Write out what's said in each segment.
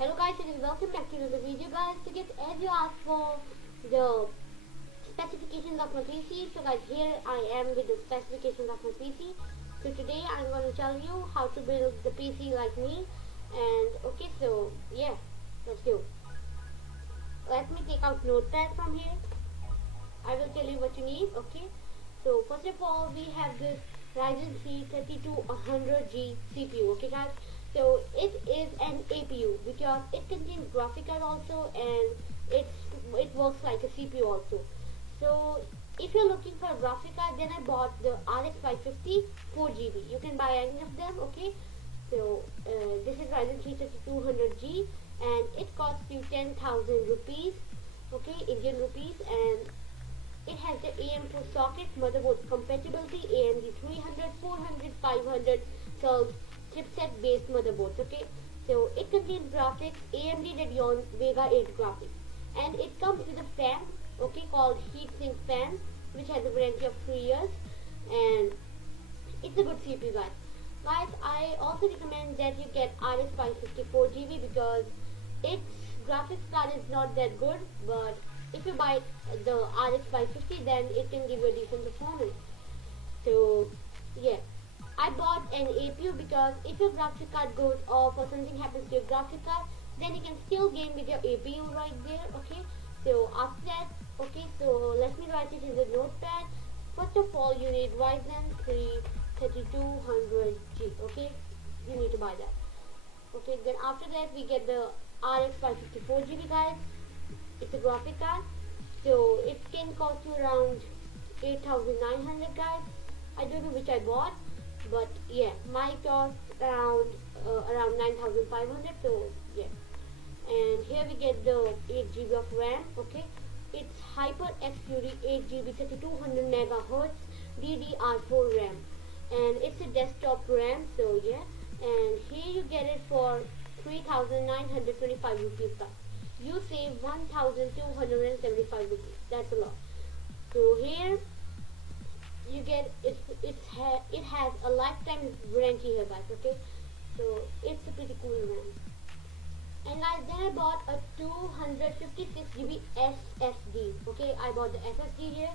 Hello guys, and welcome back to another video guys. So guys, as you asked for the specifications of my PC, so guys here I am with the specifications of my PC. So today I'm going to tell you how to build the PC like me. And okay, so yeah, let's go. Let me take out notepad from here. I will tell you what you need. Okay, so first of all we have this Ryzen 3 3200G CPU. Okay guys, so it is an APU because it contains graphic card also, and it works like a CPU also. So if you're looking for a graphic card, then I bought the RX 550 4GB. You can buy any of them. Okay, so this is Ryzen 3 3200G and it costs you 10,000 rupees. Okay, Indian rupees, and it has the AM2 socket, motherboard compatibility, AMD 300, 400, 500 cells, chipset based motherboards. Okay, so it contains graphics, AMD Radeon Vega 8 graphics, and it comes with a fan, okay, called heatsink fan, which has a warranty of 3 years, and it's a good CPU guys. Guys, I also recommend that you get RX 554 GB because its graphics card is not that good, but if you buy the RX 550, then it can give you a decent performance. So yeah, I bought an APU because if your graphic card goes off or something happens to your graphic card, then you can still game with your APU right there. Okay, so after that, okay, so let me write it in the notepad. First of all, you need Ryzen 3 3200G. Okay, you need to buy that. Okay, then after that we get the RX 554 GB guys. It's a graphic card, so it can cost you around 8,900 guys. I don't know which I bought, but yeah, my cost around 9,500. So yeah, and here we get the 8 GB of RAM. Okay, it's HyperX Fury 8 GB 3200 megahertz DDR4 RAM, and it's a desktop RAM. So yeah, and here you get it for 3,925 rupees guys. You save 1,275 rupees. That's a lot. So here you get it has a lifetime warranty here guys. Okay, so it's a pretty cool RAM. And guys, then I bought a 256 GB SSD. Okay, I bought the SSD here.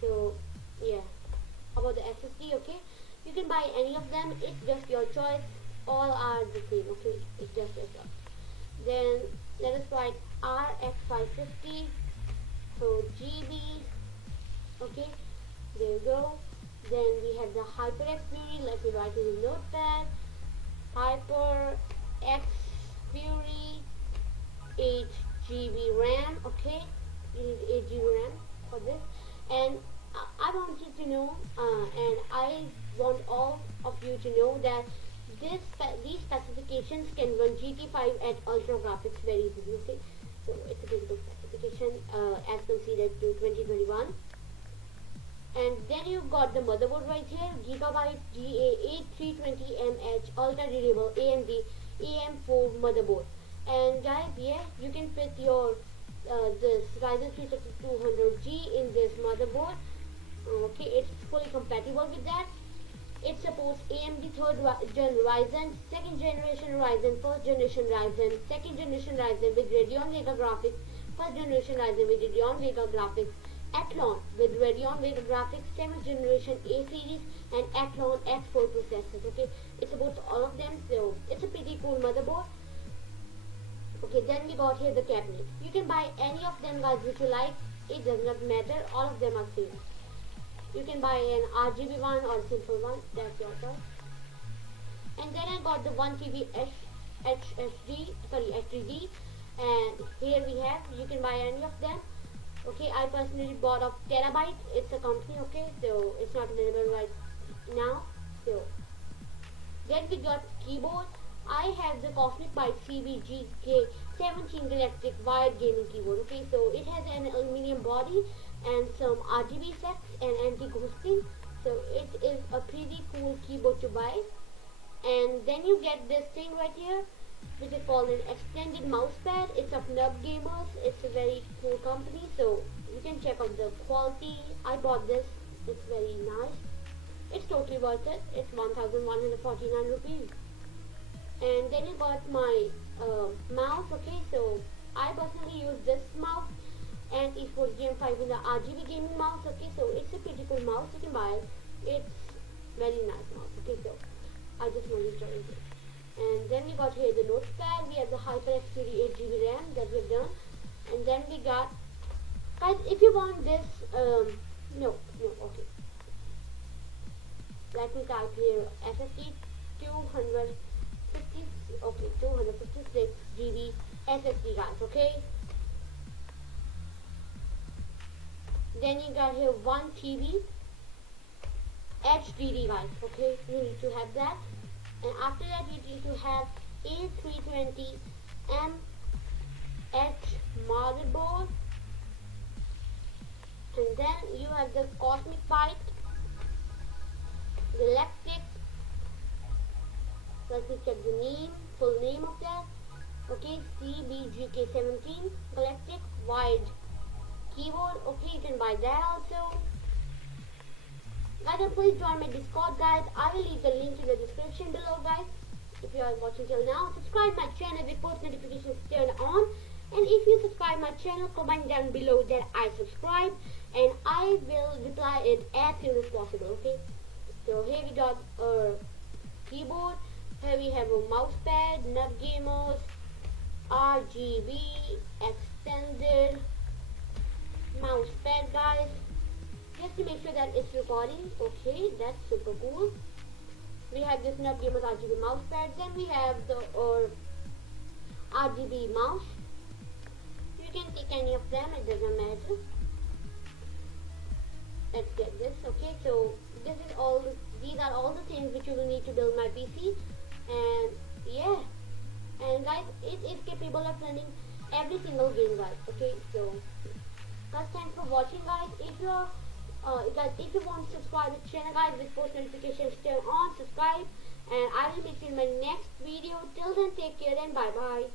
So yeah, about the SSD. Okay, you can buy any of them. It's just your choice. All are the same. Okay, it's just your choice. Then let us write RX 550, so GB. Okay, there you go. Then we have the HyperX Fury. Let me write it in notepad. HyperX Fury 8 GB RAM. Okay, you need 8 GB RAM for this. And I want you to know, and I want all of you to know that these specifications can run GT5 at ultra graphics very easily. Okay, so it's a good specification as considered to 2021. And then you've got the motherboard right here, Gigabyte GA8320MH ultra durable AMD AM4 motherboard. And guys, yeah, you can fit your this Ryzen 3 3200G in this motherboard. Okay, it's fully compatible with that. It supports AMD 3rd gen Ryzen, 2nd generation Ryzen, 1st generation Ryzen, 2nd generation Ryzen with Radeon Vega graphics, 1st generation Ryzen with Radeon Vega graphics, Athlon with Radeon Vega graphics, 7th generation A series, and Athlon X4 processors. Okay, it supports all of them, so it's a pretty cool motherboard. Okay, then we got here the cabinet. You can buy any of them guys which you like. It does not matter. All of them are same. You can buy an RGB one or a simple one, that's your choice. And then I got the 1 TB HDD, and here we have, you can buy any of them. Okay, I personally bought a Terabyte, it's a company. Okay, so it's not available right now. So then we got keyboard. I have the Cosmic Byte CBGK 17 Galactic wired gaming keyboard. Okay, so it has an aluminum body and some RGB effects and anti-ghosting. So it is a pretty cool keyboard to buy. And then you get this thing right here, which is called an extended mousepad. It's of Nub Gamers. It's a very cool company, so you can check out the quality. I bought this. It's very nice. It's totally worth it. It's 1,149 rupees. And then you got my mouse. Okay, so I personally use this mouse, and it's for GM5 in the RGB gaming mouse. Okay, so it's a pretty cool mouse, you can buy it. It's very nice mouse. Okay, so I just want to show you this. And then we got here the notepad. We have the HyperX 8GB RAM that we've done, and then we got, guys, if you want this, okay, let me type here SSD 256 GB SSD, guys. Okay, then you got here 1 TB HDD, guys. Okay, you need to have that, and after that you need to have A320 MH motherboard, and then you have the Cosmic Byte Galactic. Let me check the full name of that. Okay, CBGK17 Galactic Wide keyboard. Okay, you can buy that also. Guys, and please join my Discord, guys. I will leave the link in the description below, guys. If you are watching till now, subscribe my channel with post notifications turned on. And if you subscribe my channel, comment down below that I subscribe, and I will reply it as soon as possible. Okay, so here we got our keyboard. Here we have a mouse pad, NubGamers, RGB extended mouse pad, guys. Just to make sure that it's recording. Okay, that's super cool. We have this NubGamers RGB mouse pad. Then we have the RGB mouse. You can take any of them, it doesn't matter. Let's get this. Okay, so these are all the things which you will need to build my PC. And yeah, and guys, it is capable of running every single game, guys. Okay, so guys, thanks for watching, guys. If you want to subscribe to the channel, guys, with post notifications turned on, subscribe, and I will meet you in my next video. Till then, take care and bye bye.